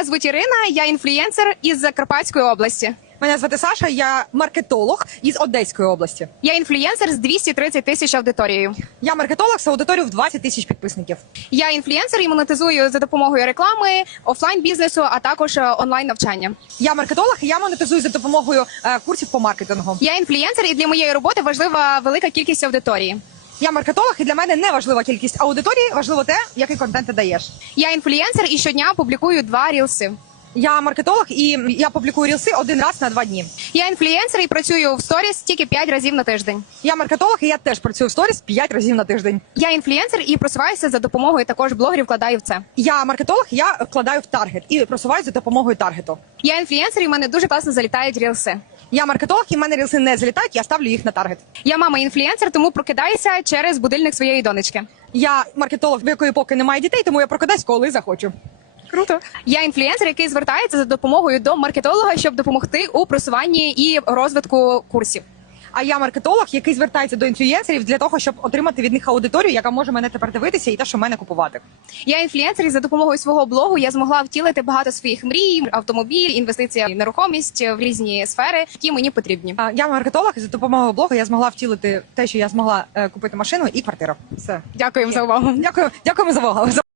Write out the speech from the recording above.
Мене звуть Ірина, я інфлюєнсер із Закарпатської області. Мене звати Саша, я маркетолог із Одеської області. Я інфлюєнсер з 230 тисяч аудиторією. Я маркетолог з аудиторією в 20 тисяч підписників. Я інфлюєнсер і монетизую за допомогою реклами, офлайн бізнесу, а також онлайн навчання. Я маркетолог, і я монетизую за допомогою е, курсів по маркетингу. Я інфлюєнсер, і для моєї роботи важлива велика кількість аудиторії. Я маркетолог, і для мене не важлива кількість аудиторії, важливо те, який контент ти даєш. Я інфлюєнсер і щодня публікую два рілси. Я маркетолог і я публікую рілси один раз на два дні. Я інфлюєнсер і працюю в сторіс тільки 5 разів на тиждень. Я маркетолог, і я теж працюю в сторіс 5 разів на тиждень. Я інфлюєнсер і просуваюся за допомогою також блогерів. Вкладаю в це. Я маркетолог, я вкладаю в таргет і просуваюся за допомогою таргету. Я інфлюєнсер, і в мене дуже класно залітають рілси. Я маркетолог, і в мене рілси не залітають, я ставлю їх на таргет. Я мама інфлюєнсер, тому прокидаюся через будильник своєї донечки. Я маркетолог, в якої поки немає дітей, тому я прокидаюсь, коли захочу. Круто. Я інфлюєнсер, який звертається за допомогою до маркетолога, щоб допомогти у просуванні і розвитку курсів. А я маркетолог, який звертається до інфлюєнсерів для того, щоб отримати від них аудиторію, яка може мене тепер дивитися і те, що мене купувати. Я інфлюєнсер, і за допомогою свого блогу я змогла втілити багато своїх мрій, автомобіль, інвестиція в нерухомість в різні сфери, які мені потрібні. А я маркетолог, і за допомогою блогу я змогла втілити те, що я змогла е, купити машину і квартиру. Все. Дякую за увагу. Дякую, дякуємо за увагу.